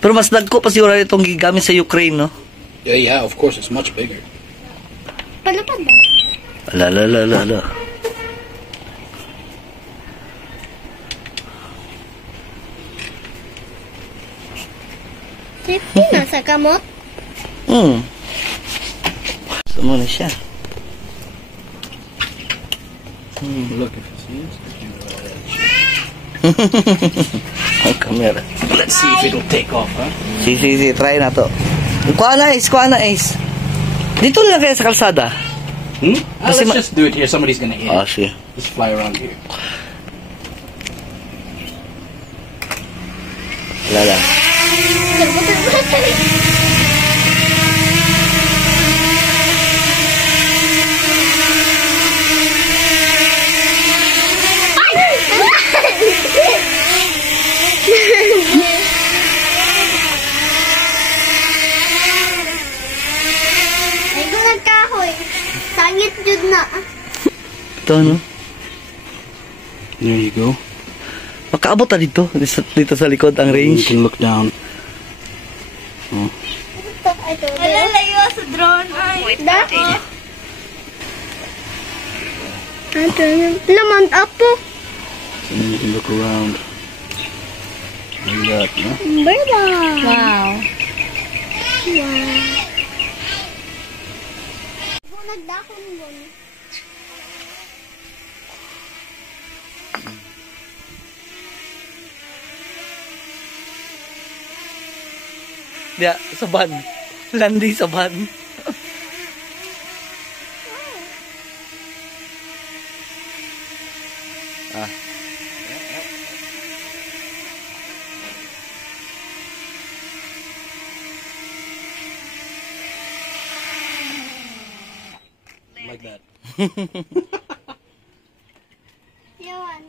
Pero mas dagko pa siguro itong gigamit sa Ukraine, no? Yeah, of course, it's much bigger. Palapad na. Ala. Safety na sa kamot. Sama na siya. Look, if it seems. Ang camera. Let's see if it'll take off, huh? Si, try na to. Kuha na, Ace. Dito lang kaya sa kalsada. Let's just do it here. Somebody's gonna hit. Sige. Just fly around here. Wala lang. Ay, kung nagkahoy. Sangit jud na. Ito, no? There you go. Makaabot na dito. Dito sa likod ang You range. can look down. Wala layo sa drone. Ay, dati. Laman apo. And then you can look around. Like that, no? Bye-bye. Wow. Nagdakon mo. Yeah, sa van. Landing sa van. Like that. Yawan.